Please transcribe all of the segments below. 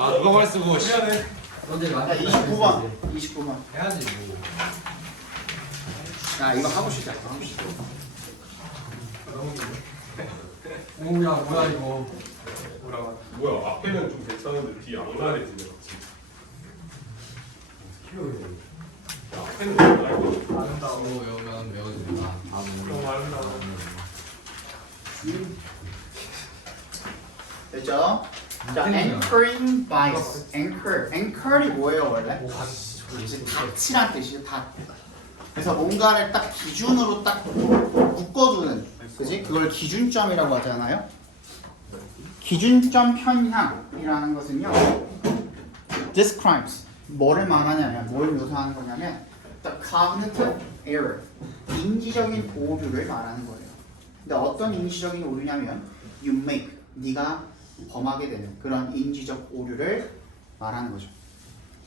아 누가 말 쓰고 미안해. 너네 야, 맞아. 29번. 29번. 해야지 뭐. 야, 이거 하고 시작. 오야 뭐야 이거. 뭐야 앞에는 좀 괜찮은데 뒤에 안 가려지네. 앞에는 좀 알고. 아름다워 외우면 외워진다. 너무 아름다워. 됐죠? 자, anchoring bias. anchor이 뭐예요, 원래? 이제 닫히란 뜻이에요, 닫. 그래서 뭔가를 딱 기준으로 딱 묶어두는, 그지? 그걸 기준점이라고 하잖아요. 기준점 편향이라는 것은요, describes 뭐를 말하냐면, 뭘 묘사하는 거냐면, the cognitive error, 인지적인 오류를 말하는 거예요. 근데 어떤 인지적인 오류냐면, you make, 네가 범하게 되는 그런 인지적 오류를 말하는 거죠.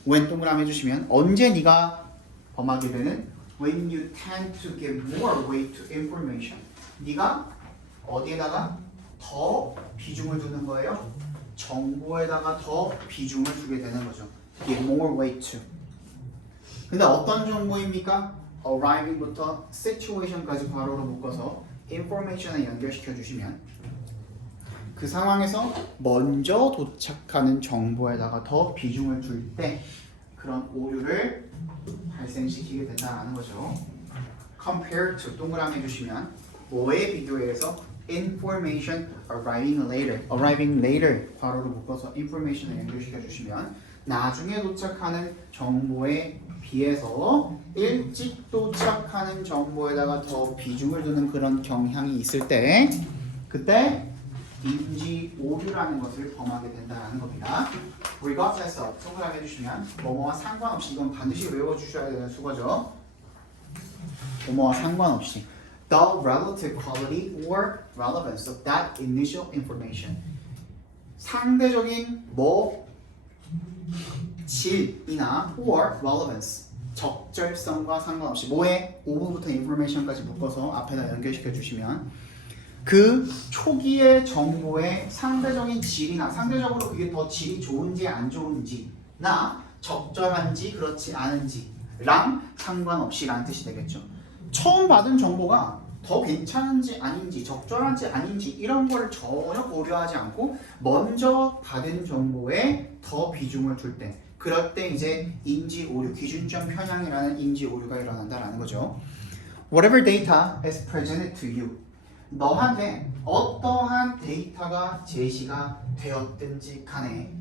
when 동그라미 해주시면 언제 네가 범하게 되는 when you tend to give more weight to information. 네가 어디에다가 더 비중을 두는 거예요? 정보에다가 더 비중을 두게 되는 거죠. give more weight to. 근데 어떤 정보입니까? arriving부터 situation까지 괄호로 묶어서 information에 연결시켜 주시면 그 상황에서 먼저 도착하는 정보에다가 더 비중을 둘 때 그런 오류를 발생시키게 된다는 거죠. compare to 동그라미 해주시면 뭐에 비교해서 information arriving later 괄호로 묶어서 information을 연결시켜 주시면 나중에 도착하는 정보에 비해서 일찍 도착하는 정보에다가 더 비중을 두는 그런 경향이 있을 때 그때 인지 오류라는 것을 범하게 된다는 겁니다. regardless of 동그라미 해주시면 뭐뭐와 상관없이 이건 반드시 외워주셔야 되는 수거죠. 뭐뭐와 상관없이 the relative quality or relevance of that initial information 상대적인 뭐 질이나 or relevance 적절성과 상관없이 뭐에 5분부터 information까지 묶어서 앞에다 연결시켜 주시면 그 초기의 정보의 상대적인 질이나 상대적으로 그게 더 질이 좋은지 안 좋은지나 적절한지 그렇지 않은지랑 상관없이라는 뜻이 되겠죠. 처음 받은 정보가 더 괜찮은지 아닌지 적절한지 아닌지 이런 걸 전혀 고려하지 않고 먼저 받은 정보에 더 비중을 둘 때 그럴 때 이제 인지 오류, 기준점 편향이라는 인지 오류가 일어난다라는 거죠. Whatever data is presented to you 너한테 어떠한 데이터가 제시가 되었든지 간에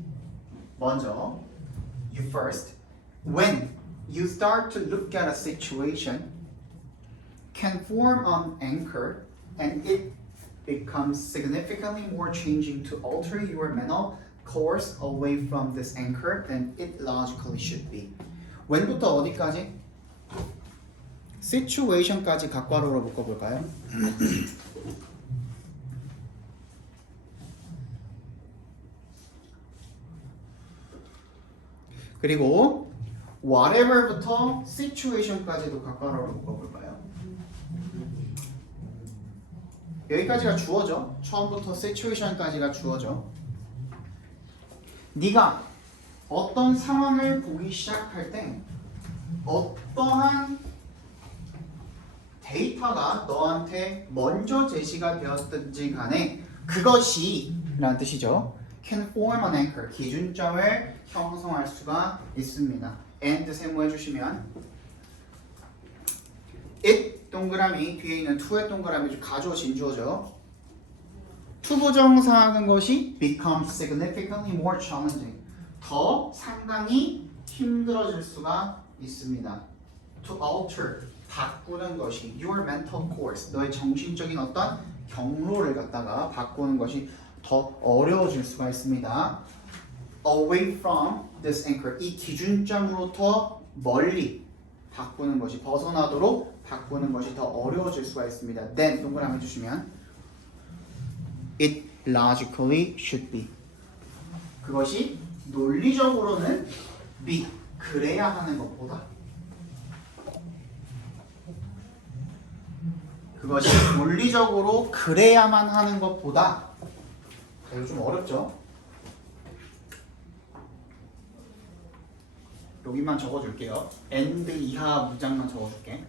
먼저 you first when you start to look at a situation can form an anchor and it becomes significantly more changing to alter your mental course away from this anchor than it logically should be. when부터 어디까지? situation까지 각괄호로 묶어볼까요? 그리고 whatever부터 situation까지도 각괄호로 묶어볼까요? 여기까지가 주어죠. 처음부터 situation까지가 주어죠. 네가 어떤 상황을 보기 시작할 때 어떠한 데이터가 너한테 먼저 제시가 되었든지 간에 그것이 라는 뜻이죠. can form an anchor 기준점을 형성할 수가 있습니다. and 세모해 주시면 it 동그라미 뒤에 있는 to의 동그라미 가주어 진주어죠. to 부정사하는 것이 becomes significantly more challenging 더 상당히 힘들어질 수가 있습니다. to alter 바꾸는 것이 your mental course 너의 정신적인 어떤 경로를 갖다가 바꾸는 것이 더 어려워질 수가 있습니다. away from this anchor 이 기준점으로부터 멀리 바꾸는 것이 벗어나도록 바꾸는 것이 더 어려워질 수가 있습니다. then 동그라미 해주시면 it logically should be 그것이 논리적으로는 be 그래야 하는 것보다 그것이 논리적으로 그래야만 하는 것보다 이거 좀 어렵죠? 여기만 적어줄게요. and 이하 문장만 적어줄게.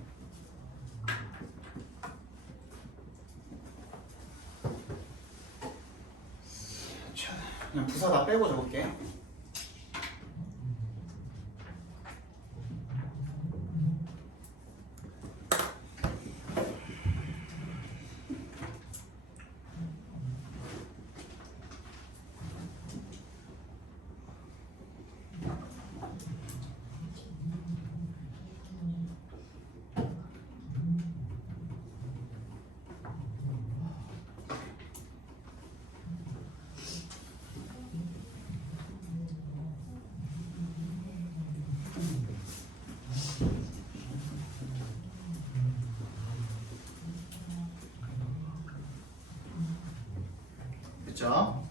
자, 그냥 부사 다 빼고 적을게. 됐죠?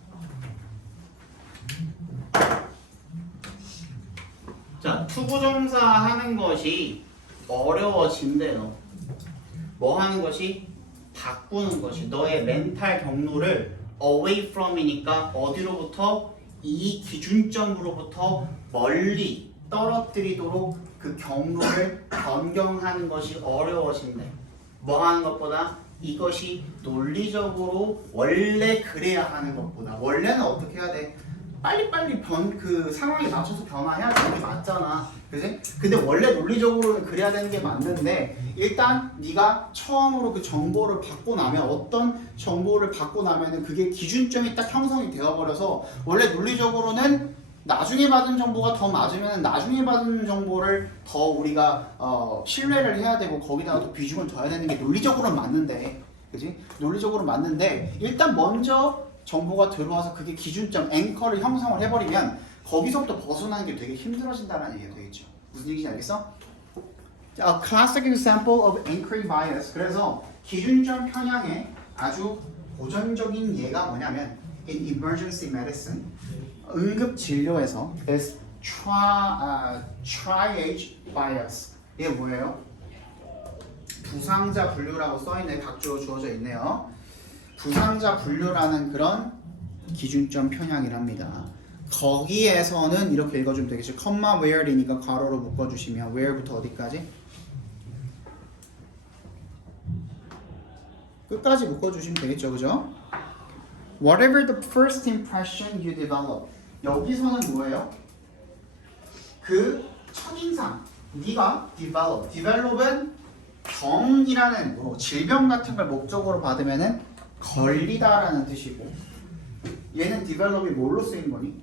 자, 투부정사 하는 것이 어려워진대요. 뭐 하는 것이? 바꾸는 것이. 너의 멘탈 경로를 away from이니까 어디로부터? 이 기준점으로부터 멀리 떨어뜨리도록 그 경로를 변경하는 것이 어려워진대. 뭐 하는 것보다? 이것이 논리적으로 원래 그래야 하는 것보다. 원래는 어떻게 해야 돼? 빨리빨리 그 상황에 맞춰서 변화해야 되는 게 맞잖아. 그지? 근데 원래 논리적으로는 그래야 되는 게 맞는데 일단 네가 처음으로 그 정보를 받고 나면 어떤 정보를 받고 나면은 그게 기준점이 딱 형성이 되어버려서 원래 논리적으로는 나중에 받은 정보가 더 맞으면 나중에 받은 정보를 더 우리가 신뢰를 해야 되고 거기다가 또 비중을 둬야 되는 게 논리적으로는 맞는데, 그지? 논리적으로는 맞는데 일단 먼저 정보가 들어와서 그게 기준점, 앵커를 형성을 해버리면 거기서부터 벗어나는 게 되게 힘들어진다는 얘기가 되겠죠. 무슨 얘기인지 알겠어? A classic example of anchoring bias. 그래서 기준점 편향의 아주 고전적인 예가 뭐냐면 in emergency medicine, 응급 진료에서 is triage bias. 이게 뭐예요? 부상자 분류라고 써있네. 각주로 주어져 있네요. 부상자 분류라는 그런 기준점 편향이랍니다. 거기에서는 이렇게 읽어주면 되겠죠. 컴마 where이니까 괄호로 묶어주시면 where부터 어디까지? 끝까지 묶어주시면 되겠죠. 그죠? Whatever the first impression you develop. 여기서는 뭐예요? 그 첫인상. 네가 develop은 병이라는 뭐 질병 같은 걸 목적으로 받으면은 걸리다라는 뜻이고, 얘는 develop이 뭘로 쓰인 거니?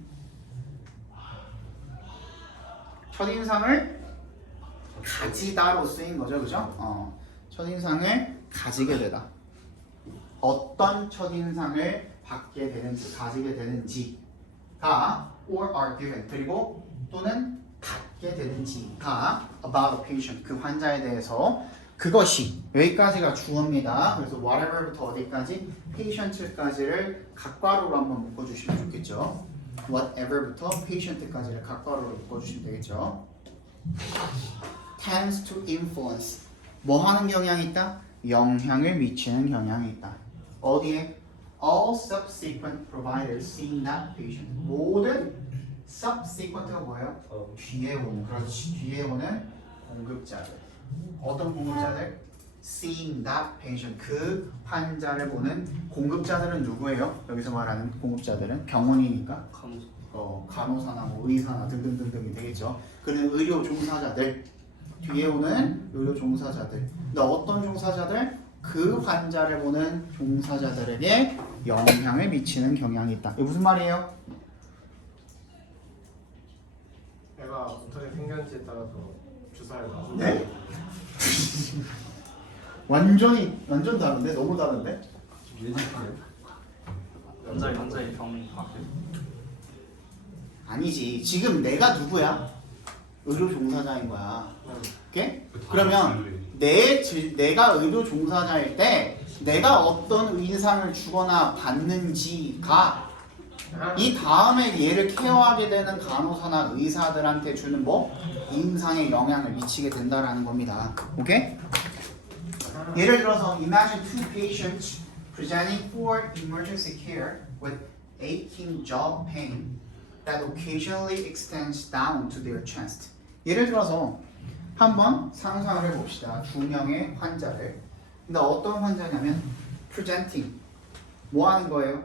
첫인상을 가지다로 쓰인 거죠, 그죠? 첫인상을 가지게 되다. 어떤 첫인상을 받게 되는지, 가지게 되는지가 or are given, 그리고 또는 갖게 되는지가 about a patient, 그 환자에 대해서. 그것이 여기까지가 주어입니다. 그래서 whatever부터 어디까지? patient까지를 각괄호로 한번 묶어주시면 좋겠죠. whatever부터 patient까지를 각괄호로 묶어주시면 되겠죠. tends to influence. 뭐 하는 경향이 있다? 영향을 미치는 경향이 있다. 어디에? all subsequent providers seeing that patient. 모든 subsequent가 뭐예요? 뒤에 오는. 그렇지. 뒤에 오는 공급자들. 어떤 공급자들? seeing that patient. 그 환자를 보는 공급자들은 누구예요? 여기서 말하는 공급자들은 병원이니까 간호사나 뭐 의사나 등등등등이 되겠죠. 그는 의료 종사자들. 뒤에 오는 의료 종사자들. 근데 어떤 종사자들? 그 환자를 보는 종사자들에게 영향을 미치는 경향이 있다. 이게 무슨 말이에요? 애가 어떻게 생겼는지에 따라서 주사를 맞으면 네? 완전 다른데? 너무 다른데? 남자의 병 아니지. 지금 내가 누구야? 의료 종사자인 거야. 오케이? 그러면 내가 의료 종사자일 때 내가 어떤 의상을 주거나 받는지가 이 다음에 얘를 케어하게 되는 간호사나 의사들한테 주는 뭐? 임상에 영향을 미치게 된다라는 겁니다. 오케이? 예를 들어서 imagine two patients presenting for emergency care with aching jaw pain that occasionally extends down to their chest. 예를 들어서 한번 상상을 해봅시다. 두 명의 환자를. 근데 어떤 환자냐면 presenting. 뭐 하는 거예요?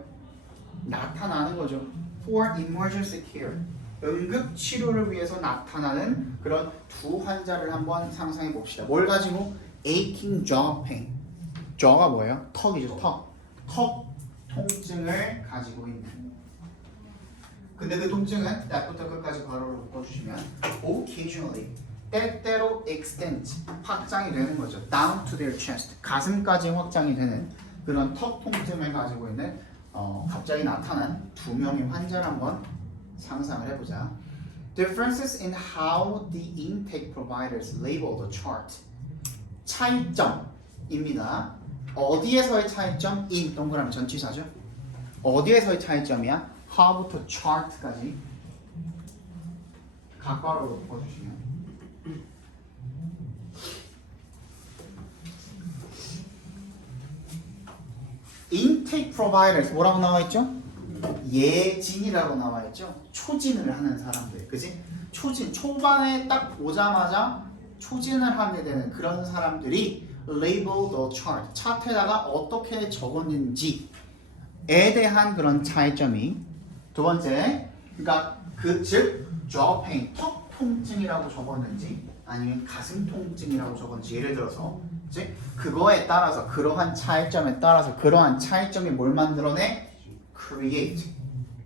나타나는 거죠. For emergency care. 응급 치료를 위해서 나타나는 그런 두 환자를 한번 상상해 봅시다. 뭘 가지고? aching jaw pain. jaw가 뭐예요? 턱이죠, 턱. 턱 통증을 가지고 있는. 근데 그 통증은 낮부터 끝까지 괄호를 묶어주시면 occasionally 때때로 extend 확장이 되는 거죠. down to their chest 가슴까지 확장이 되는 그런 턱 통증을 가지고 있는 갑자기 나타난 두 명의 환자를 한번 상상을 해보자. Differences in how the intake providers label the chart. 차이점입니다. 어디에서의 차이점? in 동그라미 전치사죠. 어디에서의 차이점이야? how부터 chart까지 각괄호로 묶어주시면 intake providers 뭐라고 나와있죠? 예진이라고 나와있죠? 초진을 하는 사람들, 그지? 초진, 초반에 딱 오자마자 초진을 하게 되는 그런 사람들이 label the chart, 차트에다가 어떻게 적었는지에 대한 그런 차이점이 두 번째, 그러니까 즉 jaw pain, 턱 통증이라고 적었는지 아니면 가슴 통증이라고 적었는지 예를 들어서 즉 그거에 따라서 그러한 차이점에 따라서 그러한 차이점이 뭘 만들어내? create.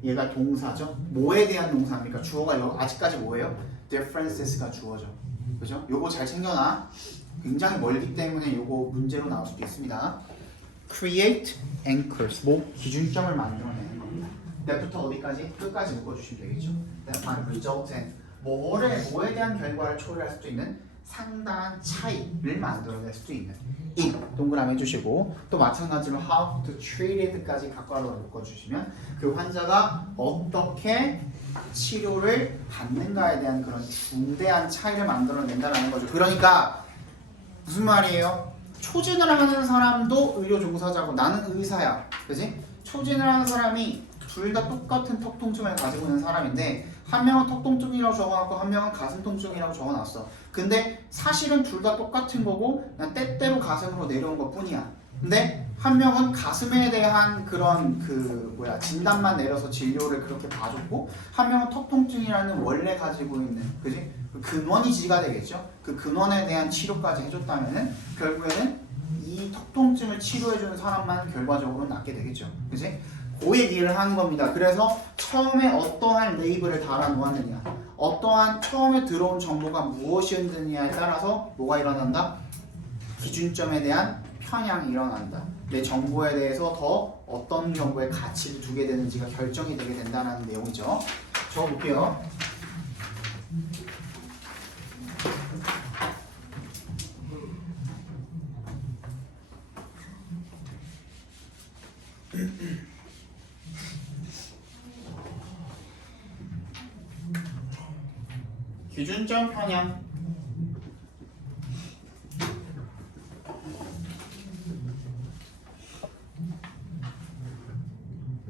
얘가 동사죠. 뭐에 대한 동사입니까? 주어가 아직까지 뭐예요? differences가 주어죠. 그죠? 요거 잘 챙겨놔. 굉장히 멀기 때문에 요거 문제로 나올 수도 있습니다. create anchors. 뭐 기준점을 만들어내는 겁니다. 때부터 어디까지? 끝까지 묶어주시면 되겠죠. That might result in 뭐에 대한 결과를 초래할 수도 있는 상당한 차이를 만들어낼 수도 있는 in 동그라미 해주시고 또 마찬가지로 how to treat it까지 각괄호를 묶어주시면 그 환자가 어떻게 치료를 받는가에 대한 그런 중대한 차이를 만들어낸다는 거죠. 그러니까 무슨 말이에요? 초진을 하는 사람도 의료 종사자고 나는 의사야, 그지? 초진을 하는 사람이 둘 다 똑같은 턱 통증을 가지고 있는 사람인데 한 명은 턱 통증이라고 적어놨고 한 명은 가슴 통증이라고 적어놨어. 근데 사실은 둘 다 똑같은 거고 그냥 때때로 가슴으로 내려온 것 뿐이야. 근데 한 명은 가슴에 대한 그런 진단만 내려서 진료를 그렇게 봐줬고 한 명은 턱 통증이라는 원래 가지고 있는, 그지? 그 근원이 지가 되겠죠. 그 근원에 대한 치료까지 해줬다면은 결국에는 이 턱 통증을 치료해주는 사람만 결과적으로 낫게 되겠죠, 그지? 그 얘기를 하는 겁니다. 그래서 처음에 어떠한 레이블을 달아놓았느냐, 어떠한 처음에 들어온 정보가 무엇이었느냐에 따라서 뭐가 일어난다? 기준점에 대한 편향이 일어난다. 내 정보에 대해서 더 어떤 정보에 가치를 두게 되는지가 결정이 되게 된다는 내용이죠. 적어볼게요. 기준점 편향.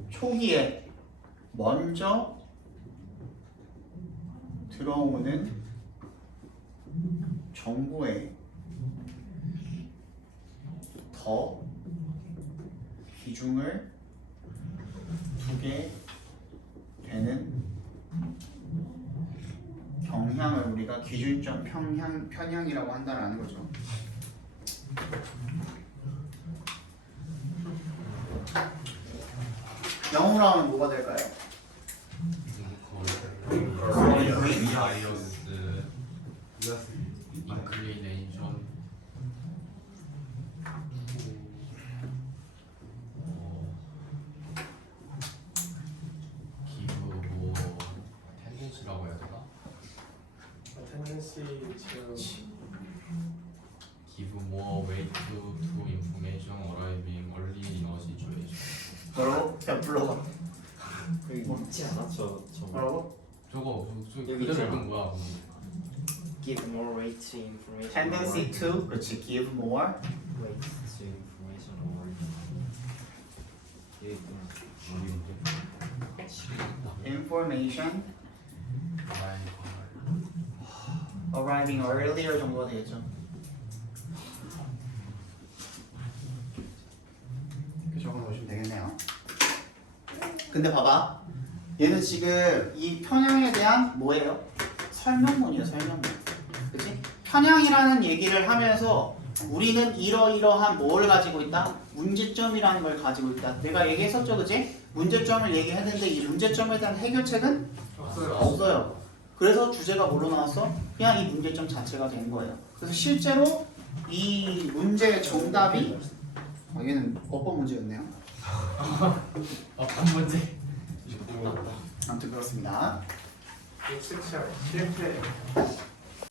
초기에 먼저 들어오는 정보에 더 비중을 두게 되는 경향을 우리가 기준점 편향이라고 한다라는 거죠. 영어로 하면 뭐가 될까요? 인클리네이션 기브 뭐 텐den시라고 해야 되나? tendency to Give more weight to information arriving early in a situation. 뭐라고? 야 불러봐. 여기 있지 않아? 저 뭐라고? 저거 여기 그대로 있잖아. 읽은 거야. give more weight to information. Tendency to, 그렇지. Give more weight to information or 여기 있구나. 어려운데? information arriving earlier 정도가 되겠죠. 이렇게 적어놓으시면 되겠네요. 근데 봐봐, 얘는 지금 이 편향에 대한 뭐예요? 설명문이에요, 설명문. 그치? 편향이라는 얘기를 하면서 우리는 이러이러한 뭘 가지고 있다? 문제점이라는 걸 가지고 있다. 내가 얘기했었죠, 그치? 문제점을 얘기했는데 이 문제점에 대한 해결책은 없어요. 없어요. 그래서 주제가 뭐로 나왔어? 그냥 이 문제점 자체가 된 거예요. 그래서 실제로 이 문제의 정답이 얘는 어법 문제였네요. 한 번째. 아무튼 그렇습니다. 섹션 실패.